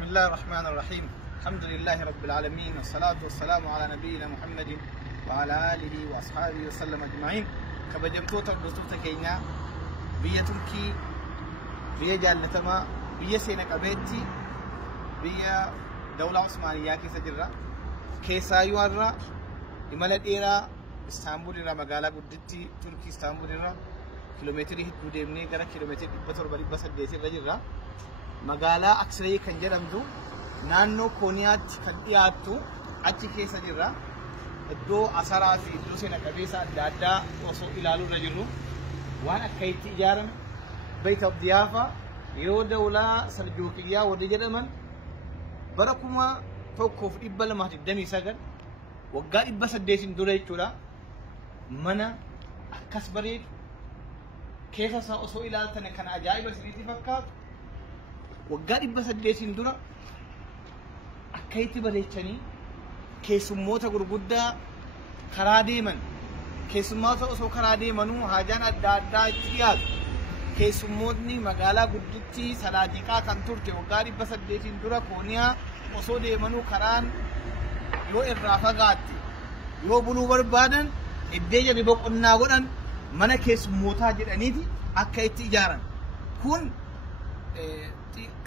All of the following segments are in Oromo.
بسم الله الرحمن الرحيم. الحمد لله رب العالمين والصلاة والسلام على نبينا محمد وعلى آله وأصحابه وسلم أجمعين. كبجمتوتا دوستوتا كينيا بيا تركي بيا جالتما بيا سينك أبيتي بيا دولة عثمانية كيسا جرا كيسا يوارا إمالة إيرا اسطنبول إيرا مقالة قدتي تركي اسطنبول إيرا كيلومتري هدو ديمني غرا كيلومتر بطور بري بس ديسي رجرا مقالة أكسري كنجرمتو نانو كونيات كدياتو أتي كيسا جرا الدو أسرا في الدو سينا كبيسا دادا وصو إلالو رجلو وانا كيتي إجارم بيت الضيافة يرو دولة سلجوكية ودجرمان بركما توقف إبلا مهد الدمي ساقر وقال إبسا ديسين دوريتو لا منا أكس بريد كيسا سأصو إلالتنا كان أجائب سريتي فكات وقال إبسا ديسين دورا أكيتي بريتشاني keessummoota gurguddaa karaa deeman keessummoota osoo karaa deemanuu haajaan adda addaa itti dhiyaatu keessummootni magaalaa guddittii Salaadiqaa kan turte waggaa 800 dura kooniyaa osoo deemanuu karaan yoo irraa fagaatte yoo buluu barbaadan iddoo jabi boqonnaa godhan mana keessummootaa jedhaniiti akka itti ijaaran kun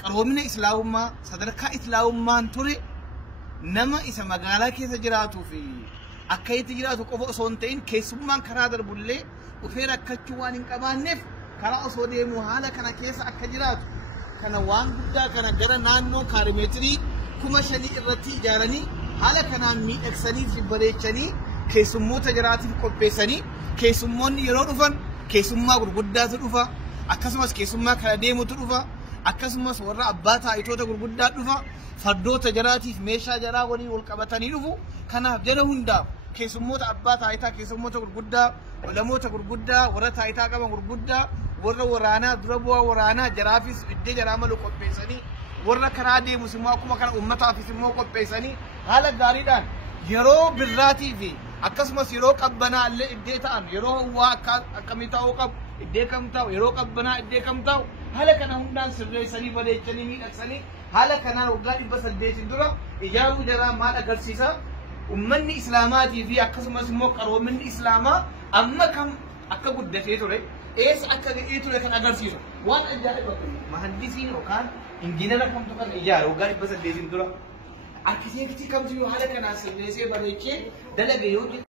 qaroomina islaamummaa sadarkaa islaamummaan ture nama isa magaalaa keessa jiraatu fi akka itti jiraatu qofa osoo hin ta'in keessummaan karaa darbullee dhufee rakkachuu waan hin qabaanneef karaa osoo deemu haala kana keessa akka jiraatu kana waan guddaa kana gara naannoo kaarimeetirii 5,000 irratti ijaaranii haala kanaan miidhagsanii fi bareechanii keessummoota jiraatiif qopheessanii keessummoonni yeroo dhufan keessummaa gurguddaatu dhufa akkasumas keessummaa kana deemutu dhufa akkasumas warra abbaa taa'itoota gurguddaa dhufa fardoota jaraatiif meeshaa jaraa waliin wal qabatanii dhufu kanaaf jala hundaaf keessummoota abbaa taa'itaa keessummoota gurguddaa ulamoota gurguddaa warra taa'itaa qaban gurguddaa warra waraanaa dura bu'aa waraanaa jaraafis iddoo jaraa malu qopheessanii warra karaa deemus immoo akkuma kana uummataafis immoo qopheessanii haala gaariidhaan yeroo birraatii fi akkasumas yeroo qabbanaa illee iddoo ta'an yeroo waa akkamii ta'uu qabu iddoo kam ta'u yeroo qabbanaa iddoo kam ta'u haala kana hundaan sirreessanii bareechanii miidhagsanii haala kanaan waggaa 800 dura ijaaruu jaraa maal agarsiisa ummanni islaamaatii fi akkasumas immoo qaroominni islaamaa amma kam akka guddatee ture eessa akka ga'ee ture kan agarsiisu waan ajaa'iba mahandisiin yookaan injiinara kamtu kan ijaaru waggaa 800 dura arkitektii kamtu haala kanaan sirreessee bareechee dalage yoo